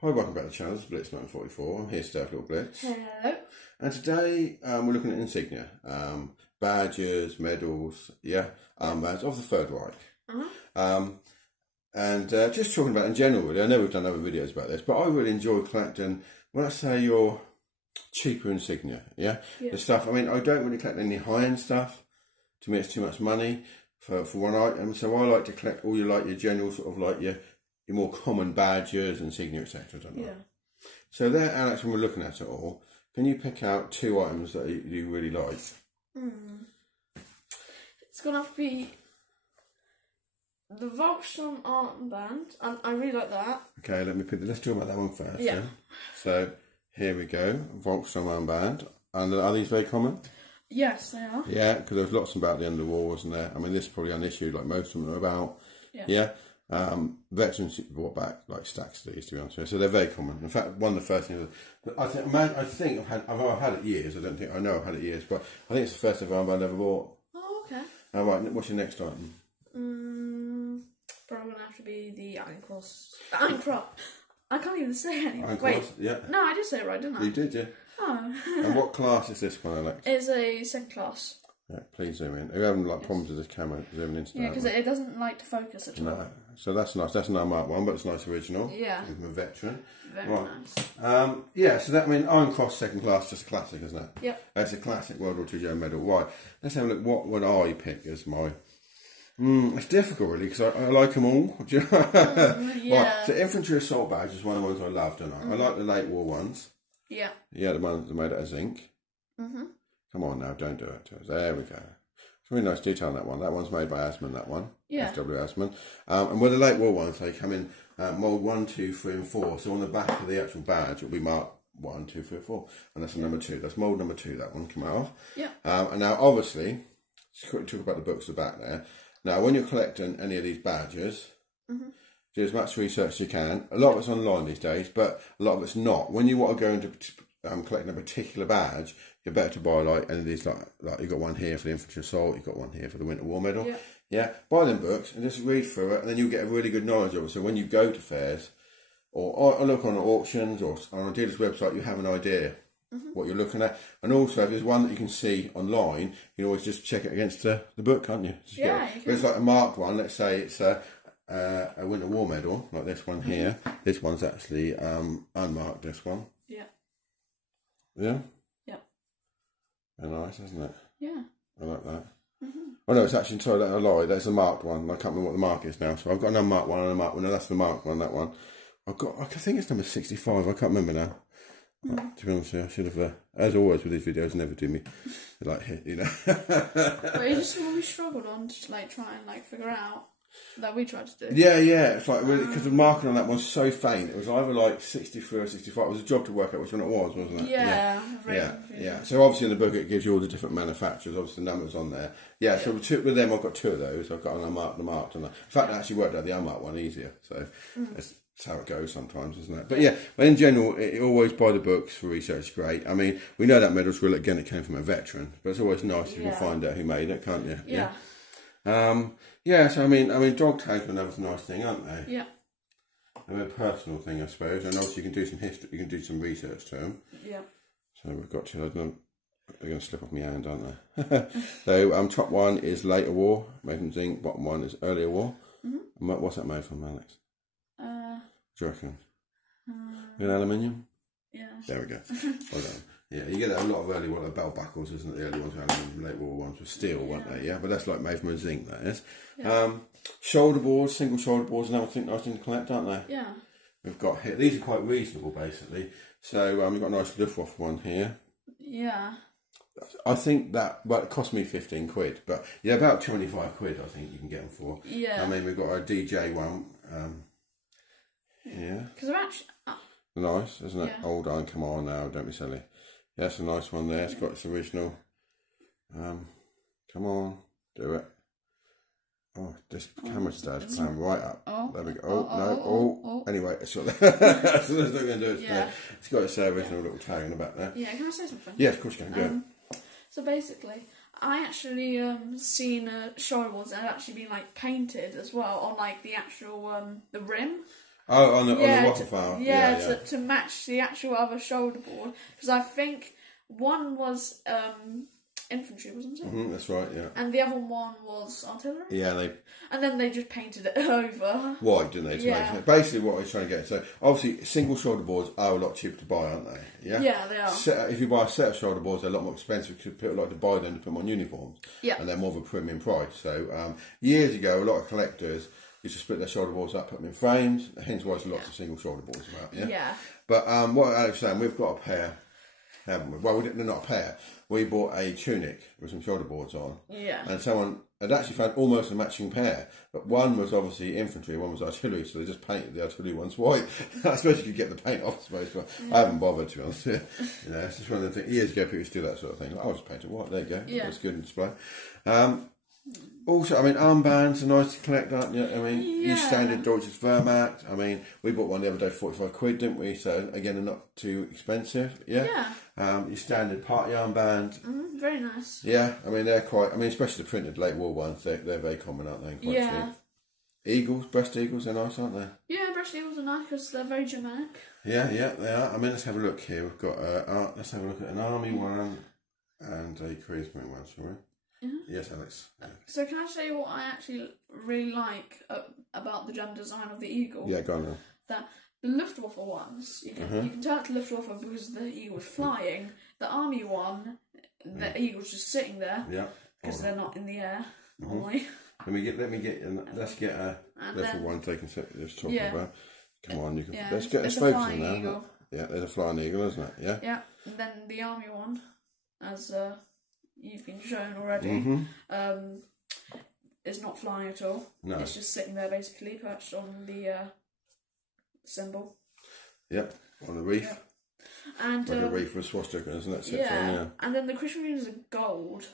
Hi, welcome back to the channel. This is Blitz 944. I'm here today with Little Blitz. Hello. And today we're looking at insignia, badges, medals, armbands of the Third Reich. And just talking about in general, really. I know we've done other videos about this, but I really enjoy collecting, when I say your cheaper insignia, the stuff. I mean, I don't really collect any high-end stuff. To me, it's too much money for one item. So I like to collect all your general sort of like your more common badges, insignia, etc. So there, Alex, when we're looking at it all, can you pick out two items that you really like? It's gonna have to be the Volkswagen armband, and I really like that. Okay, let's talk about that one first. Yeah. So here we go, Volkswagen armband. And are these very common? Yes, they are. Yeah, because there's lots about the end of the war, wasn't there? I mean, this is probably unissued, like most of them are about. Yeah. Veterans brought back like stacks of these, to be honest with you. So they're very common. In fact, one of the first things I've had it years. I know I've had it years, but I think it's the first ever armband I ever bought. Oh, okay. Right, what's your next item? Probably gonna have to be the Iron Cross. I can't even say it anymore. Wait, yeah. No, I did say it right, didn't I? You did, yeah. Oh. And what class is this one, Alex? It's a second class. Yeah, please zoom in. We're having like problems with this camera zooming into. Yeah, because it doesn't like to focus at all. No, so that's nice. That's an unmarked one, but it's a nice original. Yeah. From a veteran. Very nice. So that Iron Cross second class, just a classic, isn't it? Yep. That's a classic World War II German medal. Right. Let's have a look. What would I pick as my? It's difficult really because I like them all. Right. So infantry assault badge is one of the ones I love, don't I? I like the late war ones. Yeah. Yeah, the ones that are made out of zinc. Come on now, don't do it to us. There we go. It's really nice detail on that one. That one's made by Asman, that one. Yeah. FW Asman. And with the late war ones, they come in mould 1, 2, 3 and 4. So on the back of the actual badge, it'll be marked 1, 2, 3, 4. And that's the number 2. That's mould number 2, that one come out of. Yeah. And now, obviously, let's quickly talk about the books at the back there. Now, when you're collecting any of these badges, do as much research as you can. A lot of it's online these days, but a lot of it's not. When you want to go into collecting a particular badge, you're better to buy like any of these, like you've got one here for the infantry assault, you've got one here for the Winter War medal. Yeah, buy them books and just read through it, and then you'll get a really good knowledge of it. So when you go to fairs, or look on auctions, or on a dealer's website, you have an idea what you're looking at. And also, if there's one that you can see online, you can always just check it against the book, can't you? You can. But it's like a marked one. Let's say it's a Winter War medal, like this one here. This one's actually unmarked, this one. Yeah? Yeah. Very nice, isn't it? Yeah. I like that. Oh no, it's actually, sorry, I lied. That's a marked one. I can't remember what the mark is now. So I've got an unmarked one and a marked one. No, that's the marked one, that one. I think it's number 65. I can't remember now. To be honest with you, I should have, as always with these videos, never do me like hit, you know. But you just what we struggled on to like try and like figure out that we tried to do. Yeah, it's like really, because the marking on that one's so faint. It was either like 63 or 65. It was a job to work out which one it was, wasn't it? Yeah. So obviously in the book it gives you all the different manufacturers, obviously the numbers on there. Yeah, so with them I've got 2 of those. I've got an unmarked and a marked. In fact, I actually worked out the unmarked one easier. So that's how it goes sometimes, isn't it? But yeah, but in general, always buy the books for research. Great. I mean, we know that medal's real. Again, it came from a veteran, but it's always nice if you can find out who made it, can't you? So I mean, dog tags are another nice thing, aren't they? Yeah. They're a personal thing, I suppose, and also you can do some history, you can do some research to them. Yeah. So we've got to. They're going to slip off my hand, aren't they? So top one is later war, made from zinc. Bottom one is earlier war. And what's that made from, Alex? What do you reckon? In aluminium? Yeah. There we go. Well done. Yeah, you get that a lot of early the bell buckles, isn't it? The early ones were aluminium, late war ones were steel, weren't they? Yeah, but that's like made from a zinc, that is. Shoulder boards, single shoulder boards, another nice thing to collect, aren't they? Yeah. We've got here, these are quite reasonable basically. So we've got a nice Luftwaffe one here. Yeah. I think that, well, it cost me 15 quid, but yeah, about 25 quid I think you can get them for. Yeah. I mean, we've got a DJ one. Yeah. Because they're actually nice, isn't it? Hold on, come on now, don't be silly. Yeah, that's a nice one there. It's got its original. Come on, do it. Oh, this camera starts playing right up. There we go. Anyway, that's what that's what they're going to do. It's got its original little tag in the back there. Yeah, can I say something? Yeah, of course you can. Go. So basically, I actually seen shoulder boards that had actually been like painted as well on like the actual the rim. Oh, on the waffle file. Yeah, to match the actual other shoulder board. Because I think one was infantry, wasn't it? That's right, yeah. And the other one was artillery? Yeah, and then they just painted it over. White, didn't they? Yeah. Basically what I was trying to get. So, obviously, single shoulder boards are a lot cheaper to buy, aren't they? Yeah? Yeah, they are. If you buy a set of shoulder boards, they're a lot more expensive because people like to buy them to put them on uniforms. Yeah. And they're more of a premium price. So, years ago, a lot of collectors used to split their shoulder boards up, put them in frames, hence why there's lots of single shoulder boards about, Yeah. But what Alex was saying, we've got a pair, haven't we? Well, they're not a pair. We bought a tunic with some shoulder boards on. Yeah. And someone had actually found almost a matching pair. But one was obviously infantry, one was artillery, so they just painted the artillery ones white. I suppose you could get the paint off, I suppose, but I haven't bothered, to be honest. It's just one of the things. Years ago, people used to do that sort of thing. Like, I'll just paint it white, there you go. Yeah. That's good in display. Also, I mean, armbands are nice to collect, aren't you? I mean, your standard Deutsches Wehrmacht. I mean, we bought one the other day for 45 quid, didn't we? So, again, they're not too expensive. Yeah. Your standard party armband. Very nice. Yeah, I mean, they're quite, I mean, especially the printed late war ones, they're very common, aren't they? Quite cheap. Eagles, breast eagles, they're nice, aren't they? Yeah, breast eagles are nice because they're very Germanic. Yeah, they are. I mean, let's have a look here. We've got, let's have a look at an army one and a Kriegsmarine one, shall we? Yes, Alex. So can I tell you what I actually really like about the German design of the eagle? Yeah, go on then. That the Luftwaffe ones, you can tell it's Luftwaffe because the eagle is flying. The army one, the eagle's just sitting there. Yeah. Because they're not in the air normally. Let's get a level one taken. Just talking about. Come on, you can. Yeah, let's get a spokesman now. Eagle. Yeah, there's a flying eagle, isn't it? Yeah. Yeah, and then the army one, as you've been shown already, is not flying at all. No. It's just sitting there basically perched on the symbol. Yep, on the reef. Yeah. And like a reef with a swastika, isn't it? Yeah. And then the Kriegsmarines are gold.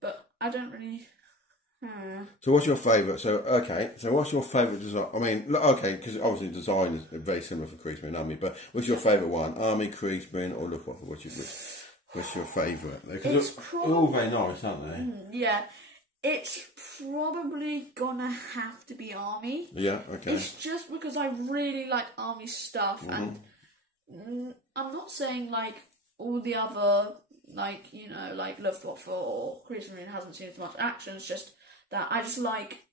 But I don't really. So what's your favourite? So what's your favourite design? I mean, okay, because obviously design is very similar for Kriegsmarine Army, but what's your favourite one? Army, Kriegsmarine, or Luftwaffe? What's your favourite? Because they're all very nice, aren't they? Yeah. It's probably gonna have to be Army. Yeah, okay. It's just because I really like Army stuff, and I'm not saying like all the other, like, you know, like Luftwaffe or Kriegsmarine hasn't seen as much action. It's just that I just like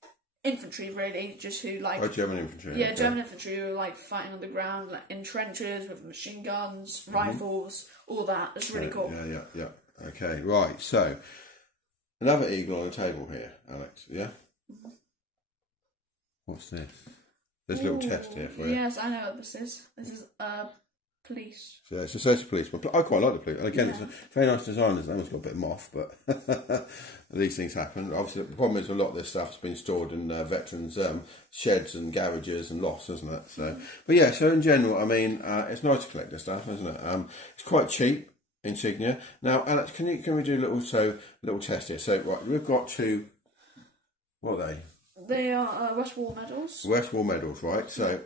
infantry, really, just who like... Oh, German infantry. Yeah, okay. German infantry who are like fighting on the ground, like in trenches with machine guns, rifles, all that. It's really cool. Yeah. Okay, right, so another eagle on the table here, Alex, yeah? What's this? There's a little test here for you. Yes, I know what this is. This is police. So it's a social police. I quite like the police. And again, it's a very nice design. It's almost got a bit moth, but these things happen. Obviously, the problem is a lot of this stuff's been stored in veterans' sheds and garages and lofts, isn't it? So, but yeah. So in general, I mean, it's nice to collect this stuff, isn't it? It's quite cheap. Insignia. Now, Alex, can we do a little test here? So, right, we've got two. What are they? They are West War medals. West War medals, right? So.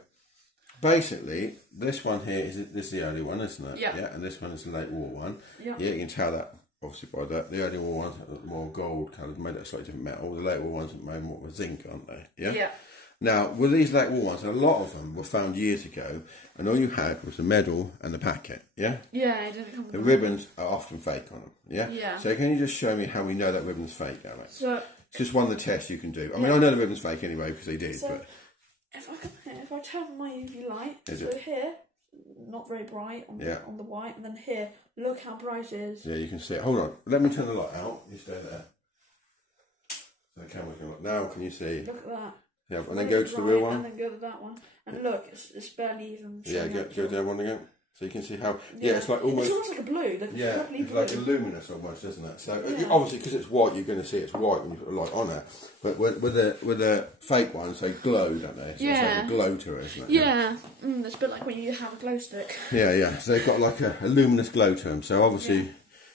Basically, this one here is the early one, isn't it? Yeah. And this one is the late war one. Yeah. Yeah, you can tell that obviously by that. The early war ones are more gold coloured, made of slightly different metal. The late war ones are made more with zinc, aren't they? Yeah. Yeah. Now, with these late war ones, a lot of them were found years ago, and all you had was the medal and the packet. Yeah. Yeah, it didn't come. The ribbons are often fake on them. Yeah. Yeah. So can you just show me how we know that ribbon's fake, Alex? So it's just one of the tests you can do. I mean, I know the ribbon's fake anyway because they did, but. If I turn my UV light, here, not very bright on the white, and then here, look how bright it is. Yeah, you can see it. Hold on, let me turn the light out. You stay there. So the camera can look. Now can you see? Look at that. Yeah, and then go to the real one. And then go to that one. And look, it's barely even. Yeah, go to that one again. So you can see how, it's like almost... It's almost like a blue, it's blue. like luminous almost, isn't it? So obviously because it's white, you're going to see it's white when you put a light on it. But with the fake ones, they glow, don't they? So it's like a glow to it, isn't it? Yeah, it's a bit like when you have a glow stick. Yeah. So they've got like a luminous glow to them. So obviously...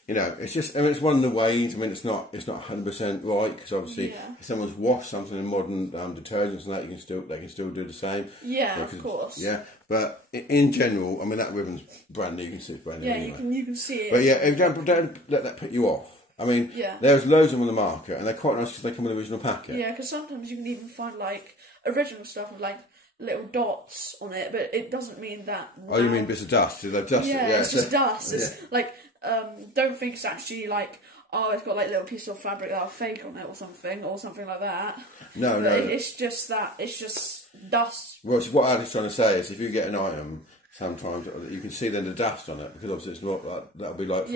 You know, it's just, I mean, it's one of the ways. I mean, it's not 100% right because obviously, if someone's washed something in modern detergents and that, they can still do the same. Yeah, of course. Yeah, but in general, I mean, that ribbon's brand new. You can see it's brand new. Yeah, anyway. you can see it. But yeah, don't let that put you off. I mean, there's loads of them on the market, and they're quite nice because they come with the original packet. Yeah, because sometimes you can even find like original stuff with like little dots on it, but it doesn't mean that. Oh, you mean bits of dust? They've dust. Yeah, Yeah, it's just dust. Yeah. It's like, don't think it's actually like, oh, it's got like little pieces of fabric that are fake on it or something like that. No, but no. It's just that. It's just dust. Well, so what Alex is trying to say is, if you get an item, sometimes you can see then the dust on it, because obviously it's not like that'll be like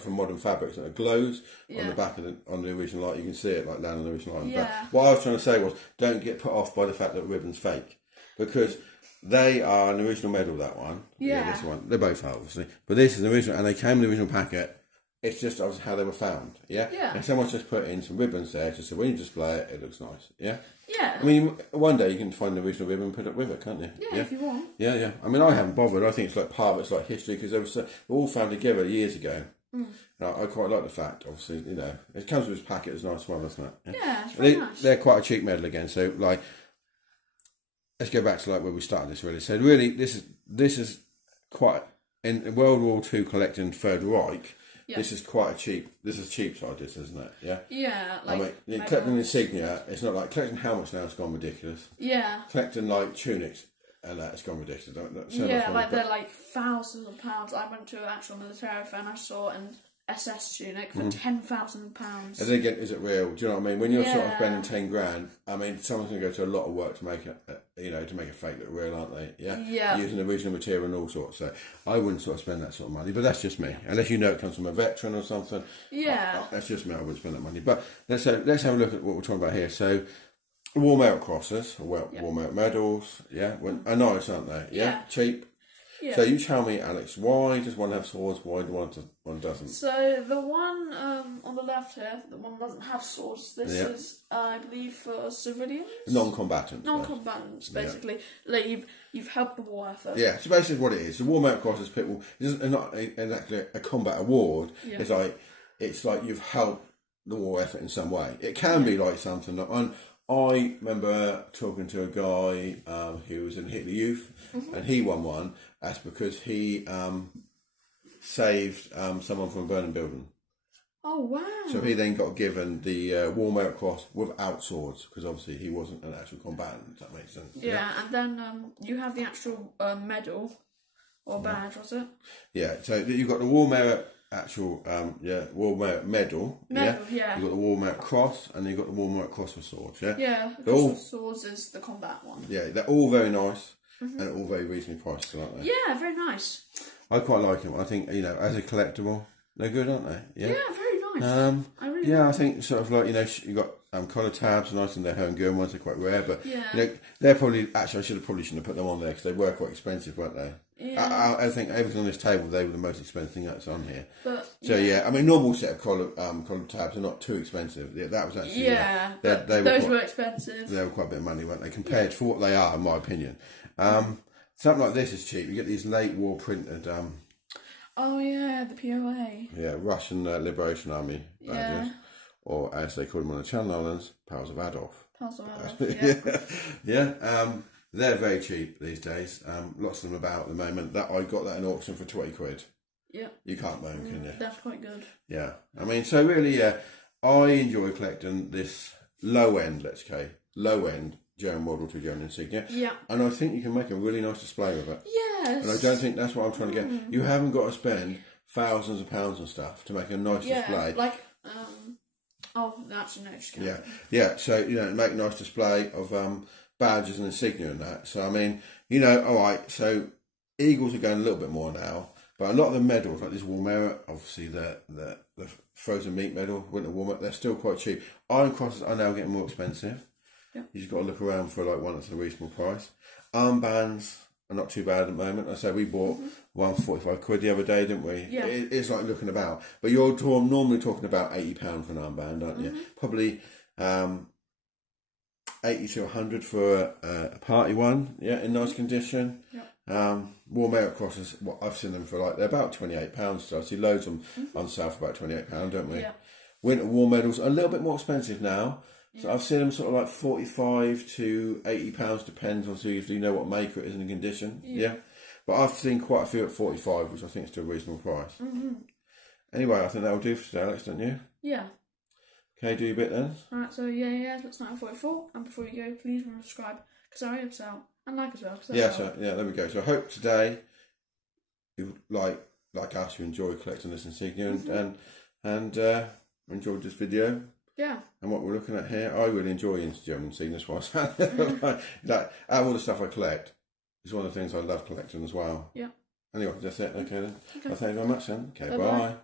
from modern fabrics, and it glows on the back of on the original item. You can see it like down on the original item. Yeah. But what I was trying to say was, don't get put off by the fact that ribbon's fake, because they are an original medal. That one, this one, they both are obviously, but this is an original, and they came in the original packet. It's just obviously how they were found, yeah? And someone's just put in some ribbons there, just so when you display it, it looks nice, yeah? Yeah. I mean, one day you can find the original ribbon and put it with it, can't you? Yeah, if you want. Yeah, yeah. I mean, I haven't bothered. I think it's like part of it's like history, because they were all found together years ago. Now, I quite like the fact, obviously, you know, it comes with this packet, it's a nice one, doesn't it? Yeah, it's very nice. They're quite a cheap medal again, so like, let's go back to like where we started this really. So really, this is quite, in World War II collecting Third Reich, this is quite a cheap. This is cheap side, this, isn't it? Yeah. Yeah, like I mean, collecting insignia. It's not like collecting helmets now. It's gone ridiculous. Yeah. Collecting like tunics and that, it's gone ridiculous. They're like thousands of pounds. I went to an actual military fair and I saw an SS tunic for £10,000. And then again, is it real? Do you know what I mean? When you're sort of spending 10 grand, I mean, someone's going to go to a lot of work to make it, to make a fake look real, aren't they? Yeah. Yeah. Using original material and all sorts. So I wouldn't sort of spend that sort of money, but that's just me. Unless you know it comes from a veteran or something. Yeah. That's just me. I wouldn't spend that money. But let's have a look at what we're talking about here. So, war merit crosses, or war merit medals, are nice, aren't they? Yeah. Cheap. Yeah. So you tell me, Alex, why does one have swords? Why do one doesn't? So the one on the left here, the one doesn't have swords. This is, I believe, for civilians. Non-combatants. Non-combatants, basically. Like you've helped the war effort. Yeah. So basically, what it is, the War Merit Cross is people. It's not exactly a combat award. Yeah. It's like you've helped the war effort in some way. It can be like something that I remember talking to a guy who was in Hitler Youth, and he won one. That's because he saved someone from a burning building. Oh, wow. So he then got given the War Merit Cross without swords, because obviously he wasn't an actual combatant, if that makes sense. Yeah, and then you have the actual medal, or badge, was it? Yeah, so you've got the War Merit War Merit medal. Yeah. You've got the War Merit Cross, and you've got the War Merit Cross for swords, yeah? Yeah, the swords is the combat one. Yeah, they're all very nice. And all very reasonably priced, aren't they? Yeah, very nice. I quite like them. I think, as a collectible, they're good, aren't they? Yeah, very nice. I really like I think sort of like, you've got collar tabs, nice, and they're homegrown ones, they're quite rare, but they're probably, actually I probably shouldn't have put them on there, because they were quite expensive, weren't they? Yeah. I think everything on this table, they were the most expensive thing that's on here. But, I mean, normal set of collar tabs are not too expensive. Yeah, that was actually... Yeah, those were expensive. They were quite a bit of money, weren't they? Compared for what they are, in my opinion. Something like this is cheap. You get these late war printed... oh, yeah, the POA. Yeah, Russian Liberation Army badges. Or, as they call them on the Channel Islands, Pals of Adolf. Pals of Adolf, yeah. They're very cheap these days. Lots of them about at the moment. That I got that in auction for £20. Yeah. You can't moan, can you? That's quite good. Yeah. I mean, so really, I enjoy collecting this low-end German World War II German insignia. Yeah. And I think you can make a really nice display of it. Yes. And I don't think that's what I'm trying to get. You haven't got to spend thousands of pounds on stuff to make a nice display. Like, that's a nice display. Yeah. So, make a nice display of badges and insignia and that. So, I mean, alright, so Eagles are going a little bit more now, but a lot of the medals, like this War Merit, obviously the frozen meat medal, Winter War Merit, they're still quite cheap. Iron Crosses are now getting more expensive. Yep. You just got to look around for like one that's a reasonable price. Armbands are not too bad at the moment. I say we bought one for £45 the other day, didn't we? Yeah. It's like looking about. But you're normally talking about £80 for an armband, aren't you? Probably 80 to 100 for a party one, in nice condition. Yep. War Merit Crosses, I've seen them for they're about £28. So I see loads of them on sale for about £28, don't we? Yeah. Winter War Medals are a little bit more expensive now. So I've seen them sort of like £45 to £80, depends on if you know what maker it is and the condition. Yeah. But I've seen quite a few at 45, which I think is still a reasonable price. Anyway, I think that'll do for today, Alex, don't you? Yeah. Okay, do your bit then. Alright, so let's start at 44. And before you go, please subscribe, because I hope so. And like as well. There we go. So I hope today you like us, you enjoy collecting this insignia and enjoyed this video. Yeah. And what we're looking at here, I really enjoy German insignias. Like out of all the stuff I collect, it's one of the things I love collecting as well. Yeah. Anyway, that's it. Okay then. Okay. Well, thank you very much then. Okay, Bye-bye. bye.